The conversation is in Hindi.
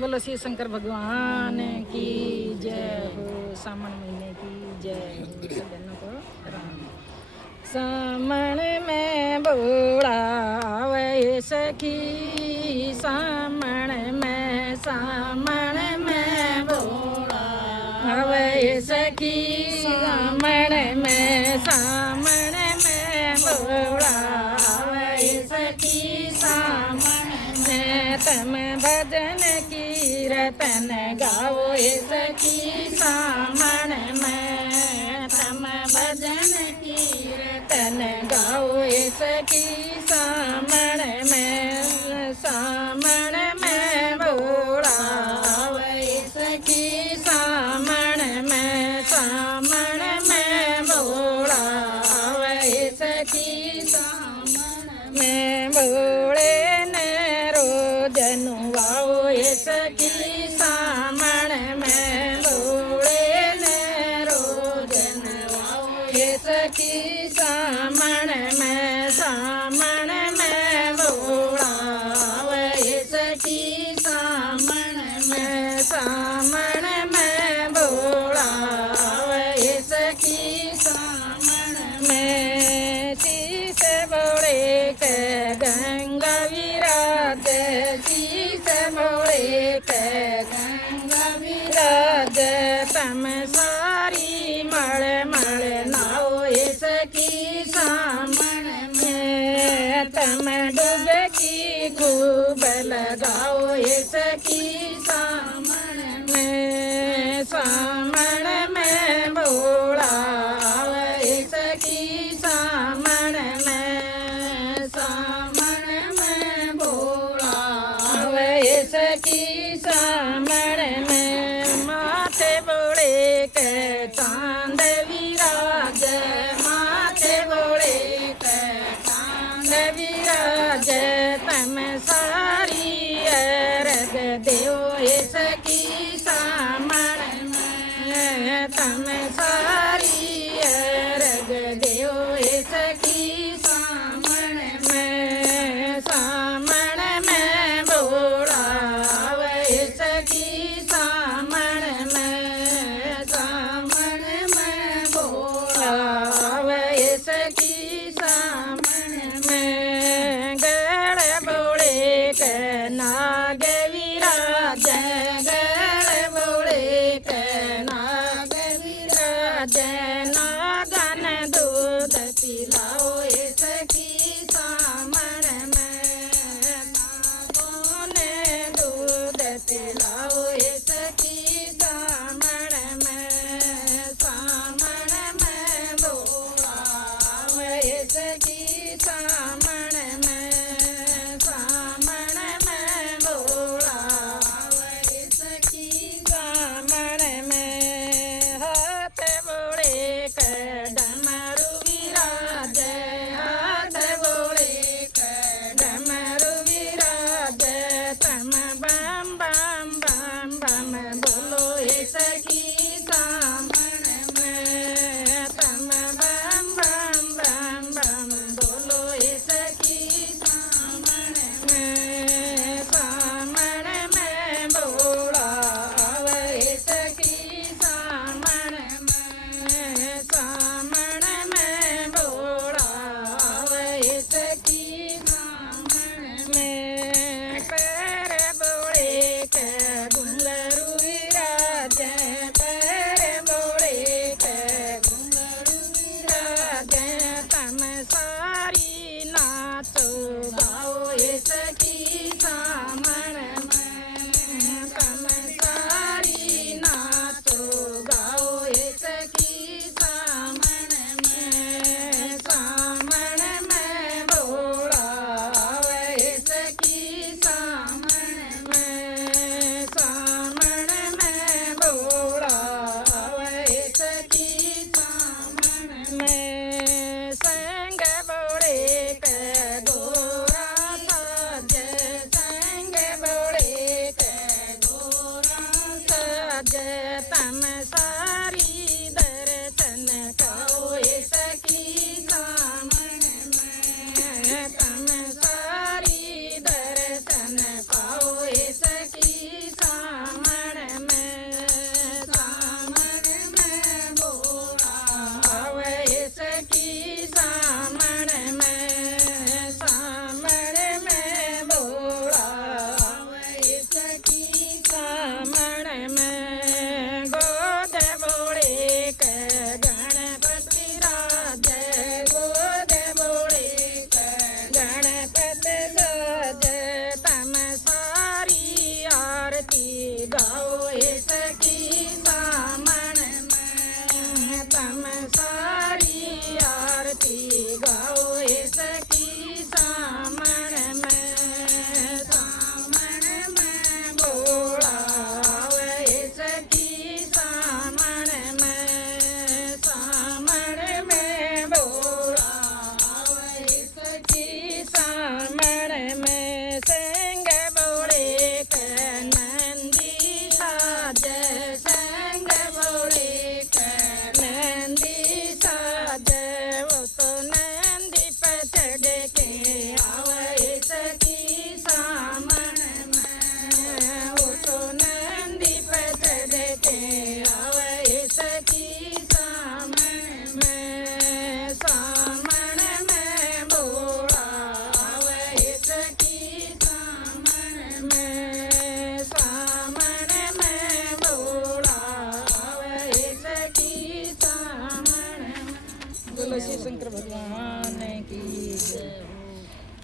बोलो श्री शंकर भगवान की जय हो। सावन महीने की जय हो। सजनों को राम। सामण में बोलावे सखी, सामण में बोलावे सखी, सामण में बोलावे सखी, सामण में तम भजन कीर्तन गाओ सखी, सामण में तम भजन कीर्तन गाओ सखी, सामण में बोलावे सखी, सामण में बोलावे सखी, सामण में बोले न रोजनु आओ सखी, सामण में बोले न रोजनु आओ सखी, सामण में बोलावे सखी, सामण में बोलावे सखी, सामण में शीश बोले के गंगा विराज, शीश बोले के गंगा विराज, तम सारी मल नाओ सखी, सामण में तम डुबकी खूब लगाओ सखी, सामण में बोलावे सखी, सामण में बोलावे सखी, सामण में माथे बोले के चांद विराज, माथे बोले के चांद विराज, तम सारी अर्घ देओ सखी, सामण में तम सारी अर्घ देओ सखी, सामण में बोलावे सखी, सामण में बोलावे सखी, सामण में गण बोले के नाग विराज, गण बोले के नाग विराज, नागन दूध पिलाओ सखी, सामण में नागों ने दूध पिलाओ सखी, सामण में बोलावे सखी, सामण में बोलावे सखी, सामण में हाथ बोले के डमरू विराज, हाथ बोले के डमरू विराज, तम बम बम बम बम बोलो सखी, सामण में तम बम बम बम बम बोलो सखी, सामण में बोलावे सखी, सामण में बोलावे सखी, सामण में पैर सखी